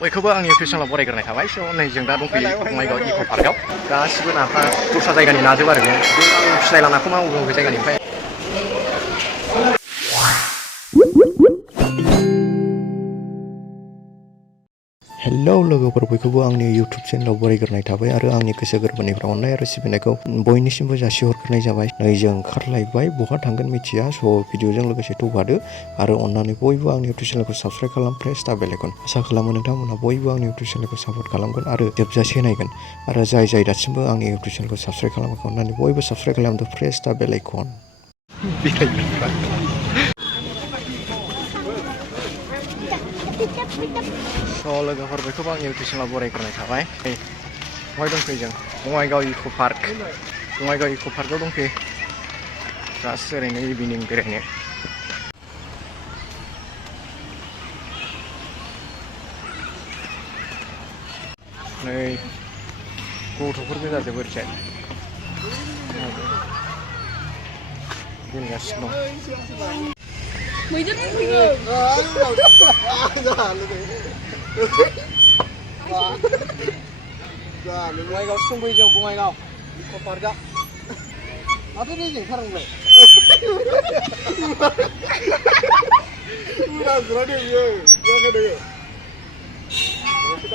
बयखौबो आंनि इउटिउब बरायग्रोनाय थाबाय। स' नै जों दा दंफैयो बङाइगाव इक' पार्कआव। गासिबो नाफ्रा दस्रा जायगानि नाजोब आरो बे फिसिनाय नाखौ मा बबे जायगानिफ्राय हेलौ लोगोफोर, बयखौबो आंनि इउटिउब चेनेलाव बरायग्रोनाय थाबाय आरो आंनि गोसो गोरबोनिफ्राय अननाय आरो सिबिनायखौ बयनिसिमबो जासिहरग्रोनाय जाबाय। नै जों ओंखारलायबाय, बहा थांगोन मिथिया। स' भिडिअजों लोगोसे थौफादो आरो अननानै बयबो आंनि इउटिउब चेनेलखौ साबस्क्राइब खालाम, प्रेस दा बेल आइकन। आसा खालामो नोंथांमोनहा बयबो आंनि इउटिउब चेनेलखौ सापर्ट खालामगोन आरो जोबजासे नायगोन। आरो जाय दासिमबो आंनि इउटिउब चेनेलखौ साबस्क्राइब खालामाखै, अननानै बयबो साबस्क्राइब खालामदो, प्रेस दा बेल आइकन। लोगोफोर, बयखौबो आंनि इउटिउब चेनेलाव बरायग्रोनाय थाबाय। बहाय दंफैयो जों बङाइगाव इक' पार्क। बङाइगाव इक' पार्कआव दंफैयो जास्ट ओरैनो इभिनिं बेरायनो। नै गथ'फोर गोजाजोब ओरैजाय गेलेगासिनो दं। मैदेर फैगोन। बङाइगावसो दंफैयो जों बङाइगाव इक' पार्कआव। माथो रेजें थारलाय।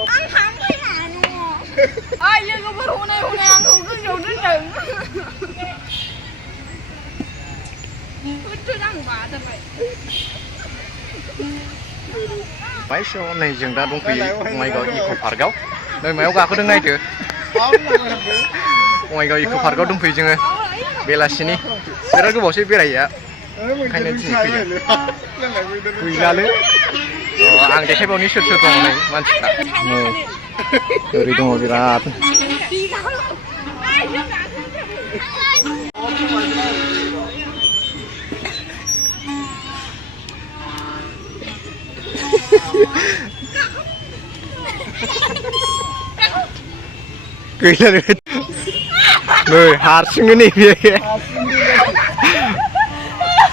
आं थांफैनानै ओइ लोगोफोर, हनै आंखौ गोजौआव दोनदों। नै जों दा दंफैयो बङाइगाव इक' पार्कआव। नै मायाव गाखोदों नायदो। बङाइगाव इक' पार्कआव दंफैयो जोङो बेलासिनि। बिराद गोबावसै बेरायैया, ओंखायनो दिनै फैदों। गैलालै आं देखायबावनि सोर सोर दङ। नै मानसिफ्रा नै ओरै दङ बिराद। गैला नै हारसिंनो नैबे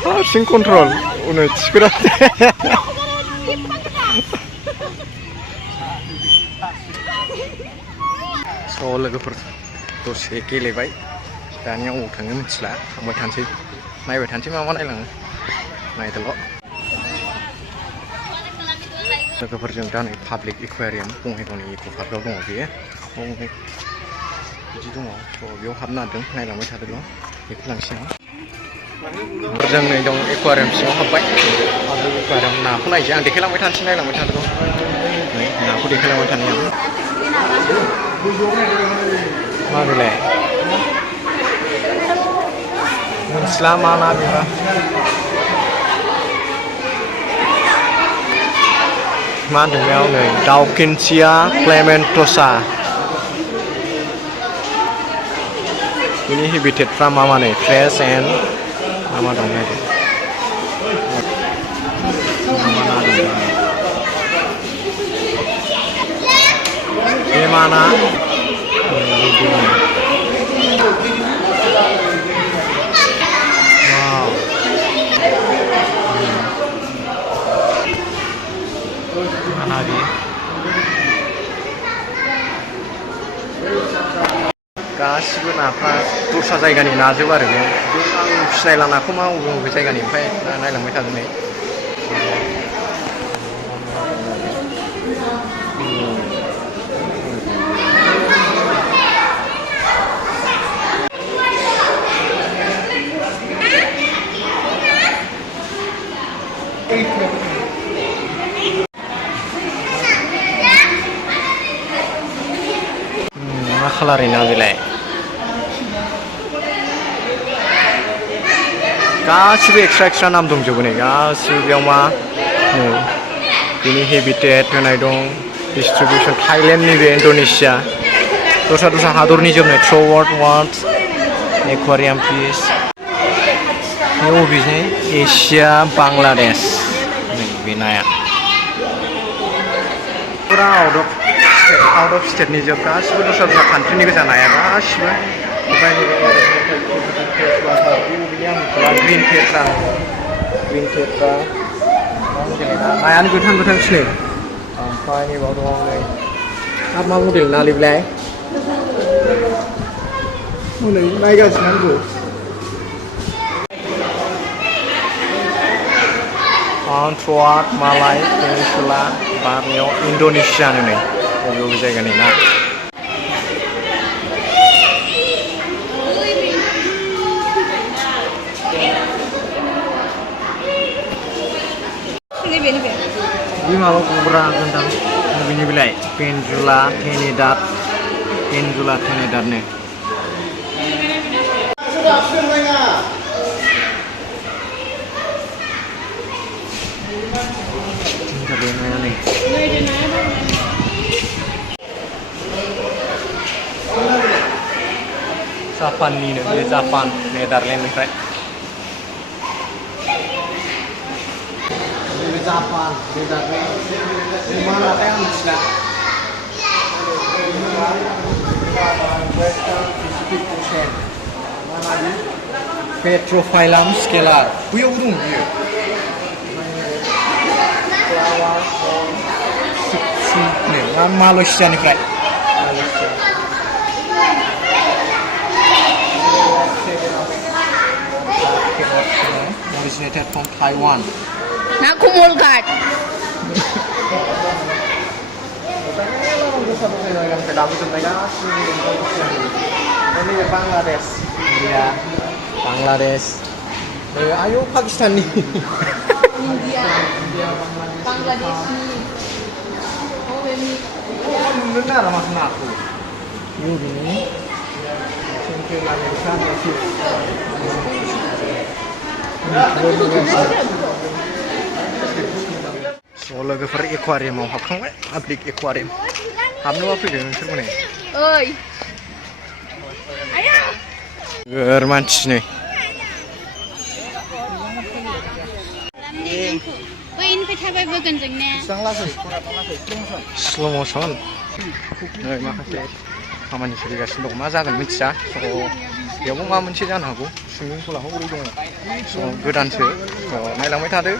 हारसिं कन्ट्रल उनाव थिखोना। स' लोगोफोर दसे गेलेबाय, दानिया अबाव थाङो मिथिला। थांबाय थानोसै, नायबाय थानोसै मा नायलाङो, नायदोल'। लोगोफोरजों दा नै पाब्लिक एक्वेरियाम बङाइगावनि इक' पार्कआव दङ बेयो। बिदि दङ। स' बेयाव हाबनो नागिरदों, नायलांबाय थादोल', देखायलांसै आं। जों नै दं एक्वेरियाम सिङाव हाबबाय। पाब्लिक एक्वेरियाम नाखौ नायसै आं, देखायलांबाय थानोसै, नायलांबाय थादोल'। नै नाखौ देखायलांबाय थानाय आं। मा बेलाय मिथिला मा ना बेबा। मा होनदों बेयाव? नै दाउकिनसिया क्लेमेन्ट'सा। बिनि हेबिटेटफ्रा मा नै फ्रेश एन्ड मा दं नायदो। बे मा ना? गासिबो नाफ्रा दस्रा जायगानि नाजोब आरो बे आं फिसिनाय नाखौ मा बबे जायगानिफ्राय नायलांबाय थादों नै। मा खालारनि ना बेलाय? गासिबो एक्सट्रा नाम दंजोबो नै गासिबो। बेयाव मा नै बिनि हेबिटेट होनाय दं, डिस्ट्रिबिउसन थाइलेण्डनि, बे इन्ड'नेसिया, दस्रा हादरनि जोबनाय थ्र'वार्ड वार्ड्स एक्वेरियाम फिस। बे बबेनि? एसिया बांलादेश। नै बे नाया फुरा आउट अफ स्टेटनि जोब, गासिबो दस्रा कान्ट्रिनि गोजा नाया गासिबो। ओमफ्राय ग्रिन टेट्रा नायानो गोथां गोथांसो। नैबाव दङ नै हाब मा मडेल नालै बेलाय हनै नायगासिनो आंखौ आन्ट्रवाट मालाय पेनिनसुला बारनायाव इन्ड'नेसियानो नै बबे बबे जायगानि ना बे माबा गग्रा गोनदां बबेनि बेलाय पेनजुला टेनेडारनो जापाननिनो बे जापान नेदारलेण्डनिफ्राय जापान नेदारलेण्ड मा नाथाय आं मिथिला पेट्रोफाइलाम स्केलार बैयावबो दं बियो मालयसियानिफ्राय originated from Taiwan. Naku Molgat. Bangladesh. India, Bangladesh. Ayo Pakistan nih. India, Bangladesh nih. Oh ini. Oh benar maksud aku. Yuk ini. Sampai Amerika masih. लोगोफोर एक्वारियामाव हाबखांबाय पाब्लिक एक्वारियाम हाबनोबा फैदों नोंसोर माने ओइ आया गोर मानसि नै बैनिफ्राय थाबाय बोगोन जों ने स्ल' मसन नै माखासे खामानि सोलिगासिनो दं मा जागोन मिथिया बेयावबो मा मोनसे जानो हागौ सुइमिं पुला हरै दङ गोदानसो नायलांबाय थादो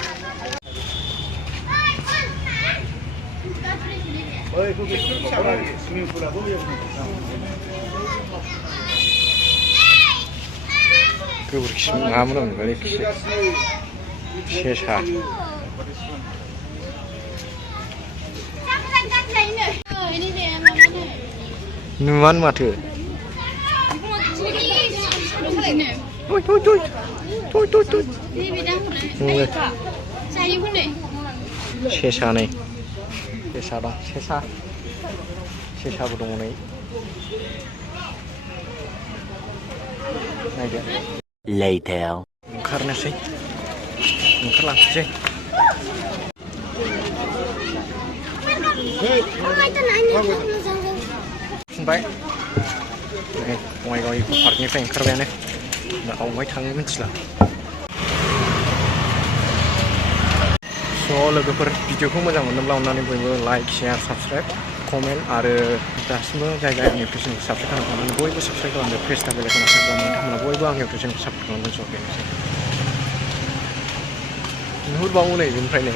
गोबोरखि मामोन आं सेसा नुवानो माथो सेसा नै सेसा दं सेसाबो दङ नै नायदो later ओंखारलांसै फुंबाय बङाइगाव इक' पार्कनिफ्राय ओंखारबायानो दा अबेहाय थाङो मिथिला स' लोगोफोर भिडिअखौ मोजां मोनोब्ला अननानै बयबो लाइक शेयार साबस्क्राइब कमेन्ट आरो दासिमबो जायगा आंनि इउटुब चेनेलखौ साबस्क्राइब खालामनानै बयबो साबस्क्राइब खालामदो फेसटा बेलाइकन खालामनानै नोंथांमोना बयबो आंनि इउटुब चेनेलखौ साबस्क्राइब खालामनानै ज' बेनोसै नुहुरबावो नै बेनिफ्रायनो